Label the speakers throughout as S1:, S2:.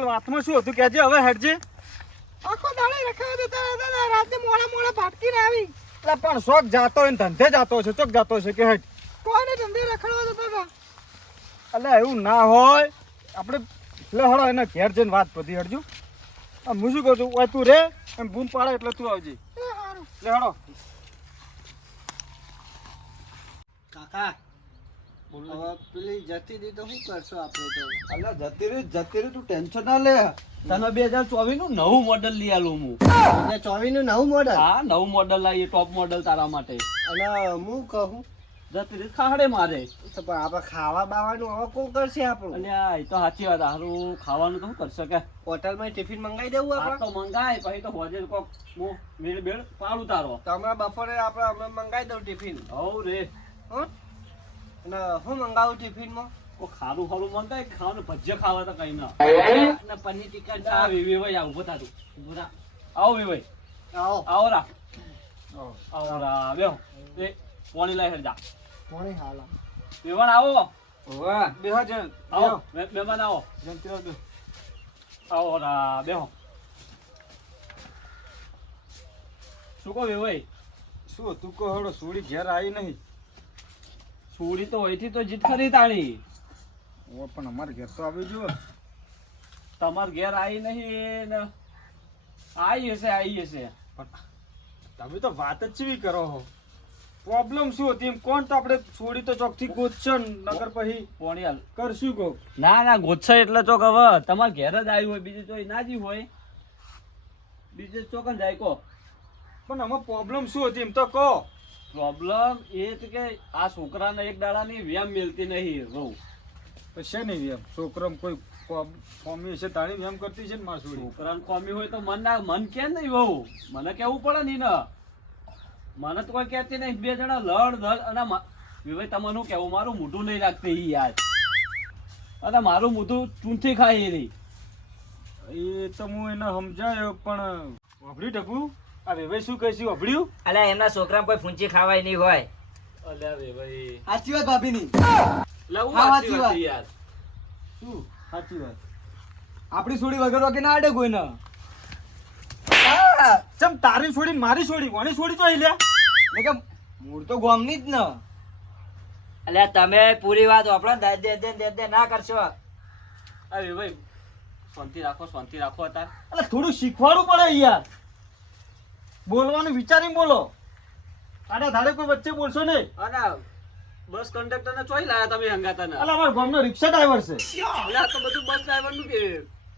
S1: બોલ વાતમાં શું હતું? કેજે હવે હેડજે.
S2: આખો દાડે રખાવ દેતા હતા ને રાતે મોડા મોડા ભાટકીને આવી.
S1: એટલે પણ શોખ જાતો હોય ધંધે જાતો છે ચોક જાતો છે કે હેડ?
S2: કોને ધંધે રખડવા જતા હતા?
S1: એટલે એવું ના હોય. આપણે એટલે હળો એને ઘેર જઈને વાત બધી હેડજો. આ હું શું કહું છું? ઓય તું રે એમ બૂમ પાડે એટલે તું આવજે.
S2: એ
S1: લે હળો.
S3: કાકા હવે પેલી જતી રહી તો શું કરશો આપણે તો?
S4: અલ્યા જતી રહી જતી રહી તું ટેન્શન ના લે. તને બે હજાર ચોવીસનું નવું મોડલ લઈ આલું હું.
S3: એટલે ચોવીસનું નવું મોડલ
S4: હા નવું મોડલ લાવીએ ટોપ મોડલ તારા માટે.
S3: અને હું કહું?
S4: જતી રહી ખાડે મારે.
S3: તો પણ આપણે ખાવા બાવાનું હવે કોણ કરશે આપણું?
S4: અલ્યા એ તો સાચી વાત સારું ખાવાનું તો શું કરશે કે?
S3: હોટલમાં ટિફિન મંગાવી દેવું આપણે?
S4: તો મંગાય પછી તો હોજે કોક મેળ બેળ પાડું તારો
S3: તો હમણાં બપોરે આપણે અમે મંગાવી દઉં ટિફિન.
S4: હવ રે.
S3: હં? અને હું મંગાવું ટિફિનમાં
S4: કો ખારું ખારું મંગાય ખાવાનું ભજીયા ખાવા તો કઈ ના. અને પનીર ટિક્કા ને આ વે વેવાઈ આ ઊભો થાતું ઊભો થા. આવો વેવાઈ
S3: આવો.
S4: આવો રા. આવો. રા. બેહો. એ પોણી લાઈ હેડ જા.
S3: કોણે હાલ.
S4: આવો.
S1: બેહો જન
S4: આવો. મહેમાન આવો.
S1: જનતી રાખ દે.
S4: આવો રા બેહો. શું કહો વેવાઈ
S1: શું તું કહો હળો સોડી ઘેર આવી નહીં.
S4: છોડી તો હોયથી તો જીત ખરી તાણી.
S1: ઓ પણ અમારે ઘેર તો આવી જુઓ.
S4: તમાર ઘેર આવી નહીં ને આવી હશે આવી હશે.
S1: તમે તો વાત જ ચીવી કરો હો. પ્રોબ્લેમ શું હતી? એમ કોણ તો આપણે છોડી તો ચોકથી ગોતશે નગર પછી
S4: પોણિયાલ.
S1: કરશું કો
S4: ના ના ગોચ્છા એટલે ચોક હવે. તમારે ઘેર જ આવ્યું હોય બીજું ચોઈ ના જી હોય. બીજે ચોક જ જાય કહો
S1: પણ આમાં પ્રોબ્લેમ શું હતી? એમ તો કહો.
S4: પ્રોબ્લેમ એ છે કે આ છોકરાને એક દાડાની વ્યામ મળતી નહીં વહુ.
S1: પછી નહીં એમ છોકરામાં કોઈ કોમી છે તાણી વ્યામ કરતી છે ને માર છોડી.
S4: છોકરાને ખોમી હોય તો મન ના મન કે નહીં વહુ. મને કેવું પડે નહીં ને મને તો કોઈ કહેતી નહીં. બે જણા લડ ધડ અને વિવેક તમને શું કેવું મારું મોઢું નહીં રાખતી એ યાર અને મારું મોઢું ચૂંથી ખાય એ રહી
S1: એ તો હું એને સમજાયો પણ વાપરી ટકુ? આ ભાઈ શું કહેશે વાભળ્યું
S5: અલ્યા એમના છોકરા કોઈ ફૂંચી ખાવાય નહીં હોય.
S4: અલ્યા વે ભાઈ
S3: સાચી વાત
S4: સાચી. યાર.
S1: શું? સાચી વાત.
S3: આપણી છોડી વગર ના આડે કોઈ ના
S1: ચમ તારી છોડી મારી છોડી કોની છોડી તો લ્યા
S3: એટલે કે મૂળ તો ગોમની જ ને.
S5: અલ્યા તમે પૂરી વાત વાપરો દે દે દે દે ના કરશો.
S4: અરે ભાઈ શાંતિ રાખો શાંતિ રાખો હતા
S1: એટલે થોડું શીખવાડવું પડે યાર. બોલવાનું વિચારીને બોલો. આડા ધારે કોઈ વચ્ચે બોલશો નહીં.
S4: અને બસ કંડક્ટર ને ચોઈ લાયા તમે હંગાતા ને
S1: અલા અમાર ગામનો રિક્ષા ડ્રાઈવર છે.
S4: અલા તો બધું બસ ડ્રાઈવરનું કે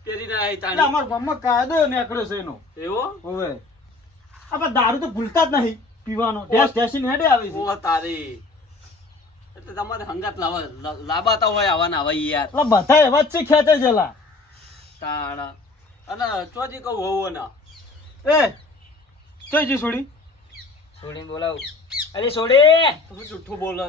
S4: પહેરીને આવી તાણી
S1: અમારા ગામમાં કાયદો નીકળ્યો છે એનો.
S4: એવો?
S1: હવે. આપણે દારૂ તો ભૂલતા જ નહીં પીવાનો. ડેશ ડેશીને હેડે આવે છે.
S4: ઓ તારી. એટલે તમારે હંગાત લાવા લાબાતા હોય આવવાના આવા યાર.
S1: એટલે બધા એવા જ છે ખેંચે જલા.
S4: તાણા. અને ચોજી કહું હોવો ના
S1: એ કઈ જી છોડી
S5: છોડીને બોલાવું. અરે છોડી
S4: જુઠ્ઠું બોલો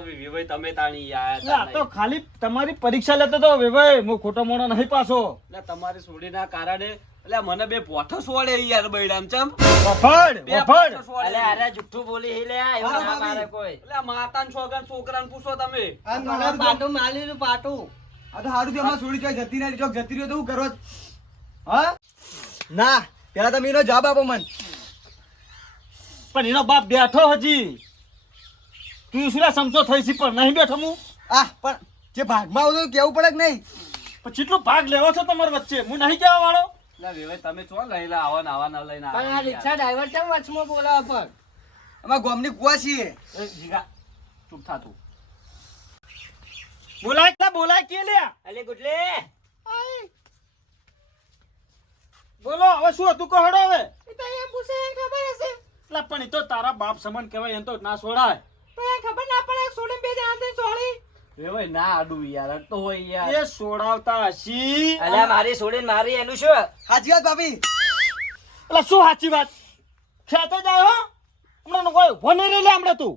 S4: તમે તાણી યાર
S1: તો ખાલી તમારી પરીક્ષા લેતો તો વિભય હું ખોટો મોણો નહીં પાછો.
S4: એટલે તમારી સોડીના કારણે એટલે મને બે પોઠો સોડે યાર બૈડામ ચમ?
S1: વફડ
S4: બે
S1: વફડ.
S5: અલે અરે જૂઠું બોલી હી લે એવું ના મારે કોઈ.
S4: એટલે માતાન છોકરા છોકરાન પૂછો તમે.
S3: આ મને પાટું માલી પાટો. આ તો સારું જમા છોડી જાય જતી ના ચોક જતી રહ્યો તો હું કરો? હા? ના પેલા તમે એનો જવાબ આપો મન.
S1: પણ એનો બાપ બેઠો હજી. તું શું લે સમજો થઈ છે પણ નહીં બેઠો હું
S3: આ પણ જે ભાગમાં આવતો કેવું પડે કે નહીં?
S1: પણ કેટલો ભાગ લેવો છો તમારા વચ્ચે? હું નહીં કહેવા વાળો.
S4: ના વિભાઈ તમે છો લઈને આવા આવા ના લઈને
S2: પણ આ રિક્ષા ડ્રાઈવર કેમ વચમાં બોલાવે પણ?
S3: અમારા ગોમની કુવા છીએ.
S4: જીગા ચૂપ થા તું.
S1: બોલાય કે બોલાય કે લ્યા?
S5: અલે ગુટલે
S1: બોલો હવે શું હતું કહો હવે?
S2: એ તો એમ પૂછે ખબર હશે?
S1: એટલે પણ એ તો તારા બાપ સમાન કહેવાય એમ તો ના છોડાય.
S2: પણ ખબર ના પડે છોડીને બે જણા છોડી
S4: વિભાઈ ના આડું યાર તો હોય યાર.
S1: એ છોડાવતા હશી.
S5: અલ્યા મારી છોડીને મારી એનું શું?
S3: સાચી વાત ભાભી.
S1: એટલે શું સાચી વાત? ખેતે જાય હો. હમણાં કોઈ ઊભો નહીં રહી લે હમણાં તું.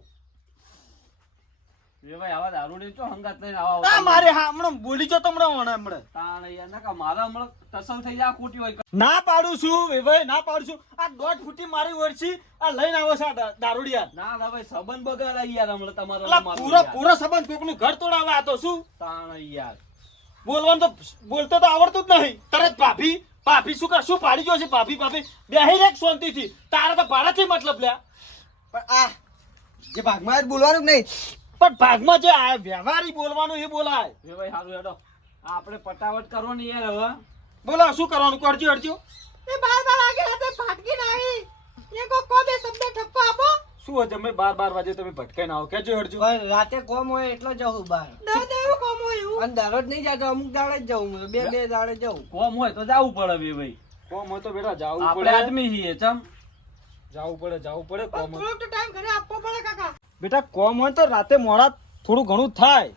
S4: ના
S1: પાડું છું વેભાઈ ના પાડું છું. આ દોઢ ફૂટી મારી વરસી આ લઈને આવો છે દારૂડિયા.
S4: ના ના ભાઈ સંબંધ બગાડા યાર હમણાં તમારો
S1: પૂરો પૂરો સંબંધ કોકનું ઘર તોડાવે આ તો શું?
S4: તાણ યાર.
S1: બોલવાનું તો બોલતો તો આવડતું જ નહીં. તરત ભાભી ભાભી શું કર શું પાડી ગયો છે? ભાભી ભાભી બેહી રે શાંતિથી. તારા તો ભાડાથી મતલબ લ્યા.
S3: પણ આ જે ભાગમાં બોલવાનું નહીં
S1: પણ ભાગમાં જે આ વ્યવહારી બોલવાનું એ બોલાય.
S4: ભાઈ સારું હેડો. આપણે પટાવટ કરો ને યાર હવે.
S1: બોલો શું કરવાનું? કરજો અડજો
S2: એ બાર બાર આગે રાતે ભાગી નાઈ એ કો કો બે શબ્દ ઠપકો આપો.
S1: શું હોય તમે બાર બાર વાગે તમે ભટકાઈ ના આવો? કેજો અડજો.
S3: ભાઈ રાતે કોમ હોય એટલો જવું બહાર
S2: દસ એવું કોમ હોય એવું.
S3: અને દરરોજ નહીં જાતો અમુક દાડે જ જવું હું બે બે દાડે જવું.
S4: કોમ હોય તો જાવું પડે ભાઈ.
S1: કોમ હોય તો બેટા જાવું
S4: આપણે
S1: પડે.
S4: આદમી છીએ ચમ.
S1: જાવું પડે જાવું પડે કોમ.
S2: થોડોક ટાઈમ ઘરે આપવો પડે કાકા.
S1: બેટા કોમ હોય તો રાતે મોડા થોડું ઘણું થાય.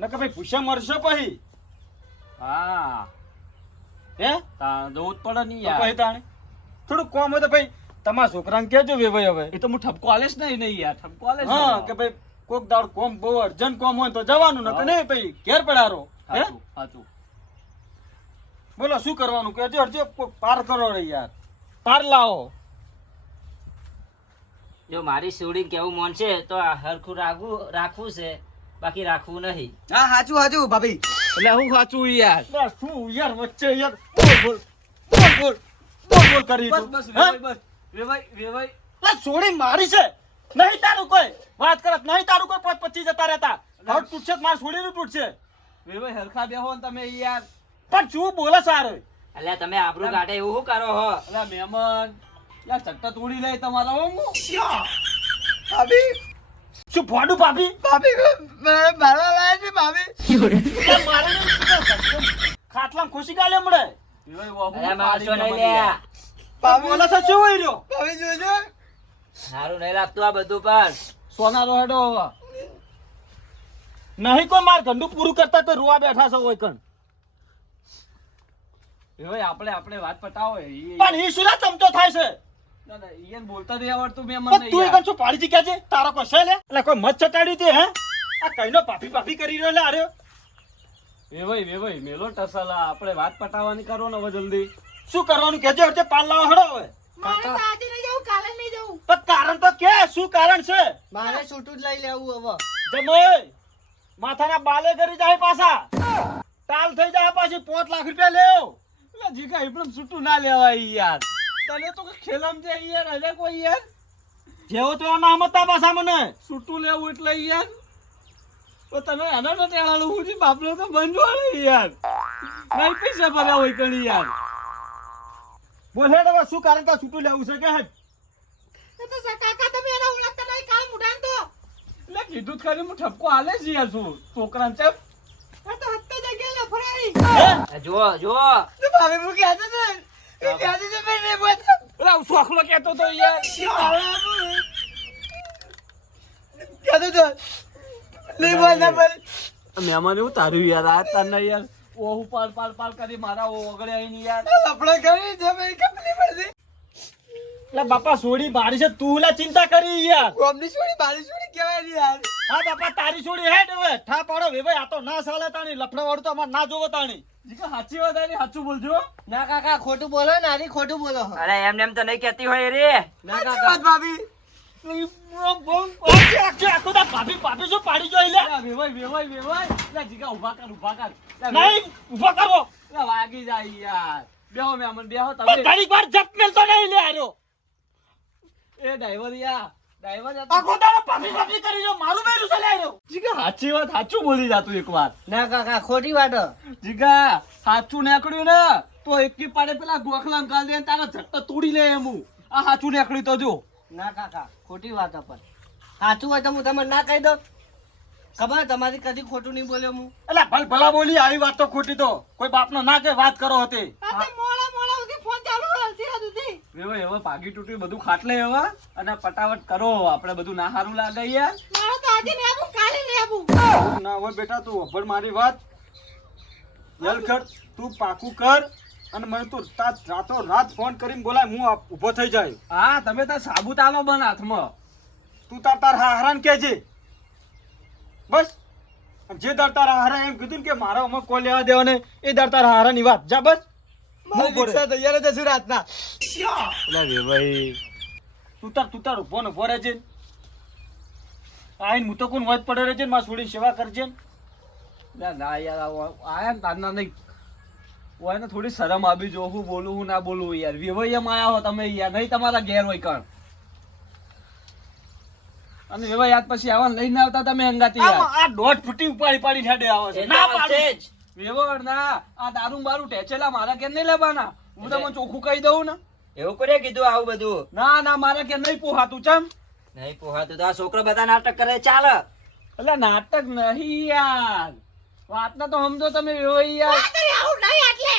S1: નકર ભાઈ ભૂસા મરશો પછી.
S4: હા.
S1: હે?
S4: તા જવું જ પડે
S1: નહીં
S4: યાર.
S1: પછી તાણે? થોડું કોમ હોય તો ભાઈ તમારા છોકરાને કહેજો વેવાઈ હવે.
S4: એ તો હું ઠપકો આલે નહીં નહીં યાર ઠપકો આલે
S1: હા કે ભાઈ કોક દાડ કોમ બહુ અર્જન્ટ કોમ હોય તો જવાનું ન
S4: કે
S1: નહીં ભાઈ ઘેર પડારો હે?
S4: સાચું
S1: બોલો શું કરવાનું? કહેજો અરજો પાર કરો રે યાર. પાર લાવો.
S5: જો મારી શિવડી કેવું મન છે તો હરખું રાખવું રાખવું છે. બાકી રાખવું નહીં.
S3: હા સાચું સાચું ભાભી.
S4: એટલે હું સાચું યાર.
S1: શું યાર વચ્ચે યાર બોલ બોલ બોલ બોલ બોલ બોલ કરી
S4: બસ બસ બસ. વેવાઈ વેવાઈ.
S1: લે, છોડી મારી છે. નહીં તારું કોઈ. વાત કરત નહીં તારું કોઈ પાંચ પચીસ જતા રહેતા. હવે તૂટશે મારે છોડીનું તૂટશે?
S4: વેવાઈ હરખા બેહો ને તમે યાર.
S1: પણ શું બોલે સારું?
S5: એટલે તમે આબરૂ કાઢે એવું શું કરો હો?
S4: એટલે મહેમાન. યાર ચટ્ટા તોડી લે તમારા હો
S3: ભાભી?
S1: શું ફોડું ભાભી?
S3: ભાભી મારવા લાયા છે ભાભી.
S1: ખાટલામાં ખુશી ગાલે મળે
S5: સારું નહીં લાગતું આ બધું પણ.
S4: સોનારો હેડો હવે.
S1: નહીં કોઈ માર ગંડું પૂરું કરતા તો રોવા બેઠા છો કણ.
S4: આપણે આપણે વાત પતાવો
S1: પણ એ શું ચમચો થાય છે?
S4: બોલતા નહીં આવડતું મેં મને
S1: તું
S4: યાર.
S1: શું પાડી શીખ્યા છે? તારો કોઈ છે લે? એટલે કોઈ મત ચટાડ્યું તે હે? આ કઈનો પાપી પાપી કરી રહ્યો લે આર્યો.
S4: વેવાઈ વેવાઈ મેલો ટસલા આપણે વાત પટાવવાની કરો ને હવે જલ્દી.
S1: શું કરવાનું? કેજે હરજે પાલ લાવો હડો હવે.
S2: મારે આજે નહીં જવું કાલે નહીં જવું.
S1: પણ કારણ તો કે શું કારણ છે?
S3: મારે છૂટું જ લઈ લેવું હવે.
S1: જમોય. માથાના બાલે કરી જાય પાછા. ટાલ થઈ જાય પાછી પોત લાખ રૂપિયા લેવ.
S4: એટલે જીગા ઇબ્રમ છૂટું ના લેવાય યાર. તને તો ખેલમ છે યાર અરે કોઈ યાર.
S1: જેવો તેવો ના સમજતા પાછા મને.
S4: છૂટું લેવું એટલે યાર. તો તમે એના તો ટેણાનું હું જી બાપલો તો બંધવાળે યાર. નહીં પૈસા ભર્યા હોય કણી યાર.
S1: બોલે હવે શું કારણ કે છૂટું લેવું છે કે
S2: એ તો કાકા તમે એના ઓળખતા નહીં કાલ મુઢાન તો
S4: એટલે કીધું જ ખરી હું ઠપકો આલે છે યાર શું છોકરાને ચેપ
S2: તો હત્તે જો લફડાઈ.
S1: હે?
S5: આ જુઓ જુઓ.
S3: તો ને. નહીં
S4: શોખલો કહેતો તો
S3: નહીં.
S4: મહેમાન એવું તારું યાર, આ તને યાર ઓહુ પાલ પાલ પાલ કરી મારા ઓ ઓગળે આવીને યાર
S3: આપણે ઘરે જ હવે કપલી પડતી.
S1: એટલે બાપા સોડી મારી છે. તું લે ચિંતા કરી યાર.
S3: ગોમની છોડી મારી છોડી કહેવાય નહીં યાર.
S1: હા બાપા તારી સોડી હેડ હવે. ઠા પાડો. વે ભાઈ આ તો ના સાલે તાણી. લફડા વાળું તો અમાર ના જોવો તાણી.
S4: જીગા સાચી વાત આની? સાચું બોલજો.
S3: ના કાકા ખોટું બોલો ને આની ખોટું બોલો.
S5: અરે એમને એમ તો નહીં કહેતી હોય રે.
S3: ના કાકા.
S1: વાત ભાભી. ભાભી શું પાડી જોઈ લે?
S4: વેવાઈ વેવાઈ એટલે જીગા ઊભા કર ઊભા કર.
S1: નહીં ઊભો
S4: કરો. વાગી જાય યાર. બેહો મેં બેહો તમે.
S1: ઘણી વાર જપ મેલતો નહીં લે આર્યો
S4: એ ડ્રાઈવર યા ડ્રાઈવર
S1: આખો દાડો ભાભી ભાભી કરી જો મારું મેલું છે લે આર્યો
S4: જીગા સાચી વાત સાચું બોલી જાતું એક વાર
S3: ના કાકા ખોટી વાત.
S4: જીગા સાચું નીકળ્યું ને તો એકી પાડે પેલા ગોખલામ ગાલ દે તારા ઝટ્ટા તોડી લે એમ આ સાચું નીકળ્યું તો જો.
S3: ના કાકા ખોટી વાત પણ. સાચું હોય તો હું તમને ના કહી દઉં. ખબર તમારી કદી ખોટું નહીં બોલ્યો હું.
S1: એટલે ભલ ભલા બોલી આવી વાત તો ખોટી તો. કોઈ બાપનો ના કે વાત કરો હતી
S2: રાતે મોડા મોડા સુધી ફોન ચાલુ હોય અડધી રાત
S4: એવા પાગી તૂટી બધું ખાટલે હવે અને પટાવટ કરો આપણે બધું ના સારું લાગે યાર.
S2: મારે તો આજે આવું કાલે
S1: ના હોય બેટા તું અભણ મારી વાત. યલ કર તું પાકું કર અને મને તું રાતો રાત ફોન કરીને બોલાય હું ઊભો થઈ જાય.
S4: હા તમે તાર સાબુતાનો બન હાથમાં.
S1: તું તાર તાર હારાન કહેજે. બસ. જે દર તારા હારા એમ કીધું કે મારા અમુક કોઈ લેવા દેવા નહીં એ દર તારા હારાની વાત. જા બસ.
S3: રિક્ષા તૈયાર જ હશું રાતના.
S4: એટલે વેવાઈ
S1: તું તાર તું તાર ઊભો ને ઊભો રહેજે. આઈને હું તો કોણ વાત પડે રહેજે ને મારા સેવા કરજે
S4: ના. ના યાર આયા ને તારના નહીં. ઓય ને થોડી શરમ આવી જો હું બોલું હું ના બોલું યાર. વેવાઈયામાં આયા હો તમે યાર નહીં તમારા ઘેર હોય કણ અને વેવાઈ યાદ પછી આવા ને લઈને આવતા તમે અંગાતી યાર.
S1: આ દોઢ ફૂટી ઉપાડી પાડી ઠાડે આવે છે. ના પાડે
S5: જ.
S4: વેવણ ના આ દારૂ બારૂ ટેચેલા મારા ઘેર નહીં લેવાના. હું તમને ચોખ્ખું કહી દઉં ને.
S5: એવું કરે કીધું આવું બધું?
S4: ના ના મારા ઘેર નહીં પોહાતું ચમ.
S5: નહીં પોહાતું તો આ છોકરો બધા નાટક કરે ચાલે.
S4: એટલે નાટક નહીં યાર. વાતના તો સમજો તમે વેવાઈ યાર.
S2: આવું નહીં એટલે.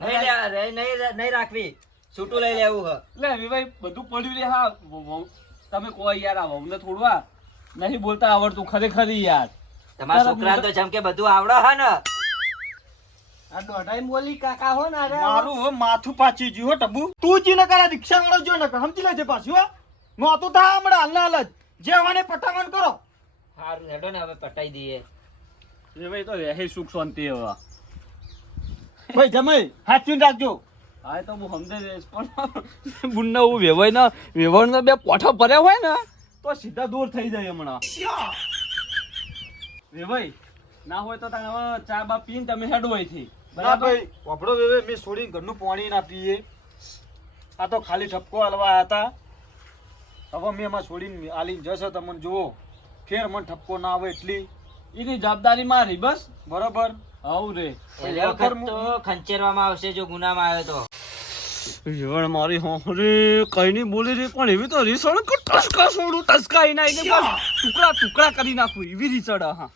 S5: નહીં નહીં નહીં રાખવી. છૂટું લઈ લેવું હ.
S4: લે વિભાઈ બધું પડ્યું રે હા તમે કહો યાર આ વહુને થોડવા નહીં બોલતા આવડતું ખરેખર યાર.
S5: તમારા છોકરા તો જેમ કે બધું આવડે હે ને.
S3: આ દોઢાઈ બોલી કાકા હો ને અરે
S1: મારું માથું પાછી ગયું હો ટબુ. તું જી ન કરા રિક્ષા વાળો જો ન કર સમજી લેજે પાછું હો. નહોતું થા હમણાં હાલના હાલ જ. જે વાને પટામણ કરો.
S5: હારું હેડો ને હવે પટાઈ દઈએ.
S4: વિભાઈ તો રહે સુખ શાંતિ હવે
S1: ભાઈ જમાઈ હાચવીને રાખજો.
S4: હા એ તો હું સમજે રહીશ પણ બુનને હું વેવાઈ ના વેવાણ બે પોઠા ભર્યા હોય ને તો સીધા દૂર થઈ જાય હમણાં. વેવાઈ ના હોય તો તમે ચા બા પીને તમે હેડો અહીંથી.
S1: ના ભાઈ વાપડો વેવે મેં છોડીને ઘરનું પાણી ના પીએ. આ તો ખાલી ઠપકો હલવા હતા. હવે મેં એમાં છોડીને આલીને જશે તમને જુઓ. ફેર મને ઠપકો ના આવે એટલી.
S4: એની જવાબદારી મારી બસ?
S1: બરોબર.
S4: આવું રે.
S5: ખંચેરવામાં આવશે જો ગુનામાં આવ્યો તો.
S4: મારી કઈ નહીં બોલી રહી પણ એવી તો રીસણ કે ટસકા છોડું ટસકાઈ નાખી ટુકડા ટુકડા કરી નાખું એવી રીસડ હા.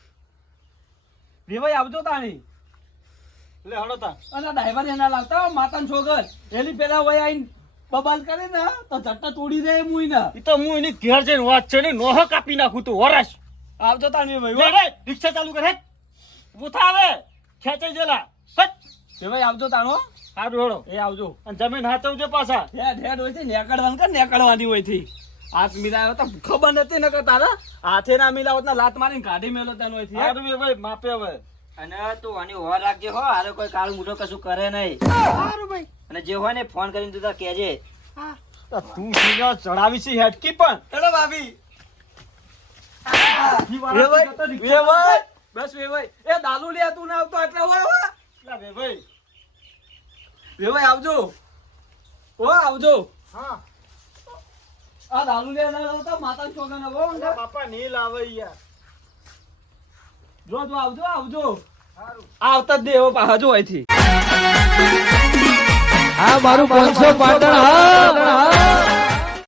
S4: વેવાઈ આવજો તાણી.
S1: લે હળો તા
S4: અને ડ્રાઈવર એના લાવતા માતાન છોકર. એની પેલા વય આઈને બબાલ કરે ને તો ઝટ્ટા તોડી દે મુઈ ને.
S1: ઈ તો હું એની ઘેર જઈને વાત છે ને નોહ કાપી નાખું તું વરસ.
S4: આવજો તાણી ભાઈ
S1: રે રિક્ષા ચાલુ કરે હેટ આવે ખેંચાઈ જેલા હટ.
S4: ભાઈ આવજો તાણો
S1: સારું હેડો
S4: એ આવજો.
S1: અને જમીન હાચવજો પાછા.
S4: હેડ હેડ હોય છે નેકડવાનું કે નેકડવાની હોયથી હાથ મિલાયો તો ખબર નથી ને કે તારા. હાથે ના મિલાવત ના લાત મારીને કાઢી મેલો તને
S1: હોયથી ભાઈ માપે હવે.
S5: અને તું આની ઓર રાખજે હો હારે કોઈ કાળું મોઢું કશું કરે નહીં.
S2: સારું ભાઈ.
S5: અને જે હોય ને ફોન કરીને તું તાર કહેજે.
S2: હા.
S1: તું સીધો ચડાવી છે હેટકી પણ.
S3: હેડો ભાભી.
S4: બસ વેવાઈ. એ દાલુ લે તું ના આવતો એટલે હોય હોય.
S1: લે વેવાઈ.
S4: વેવાઈ આવજો. ઓ આવજો.
S1: હા.
S4: આ દાલુ લે ના આવતા માતા છોકરા
S1: બાપા નહીં લાવે યાર.
S4: જો જો આવજો આવજો.
S1: સારું.
S4: આવતા જ દે એવો પાછા અહીંથી.
S3: હા મારું પાંચસો પાટણ હા.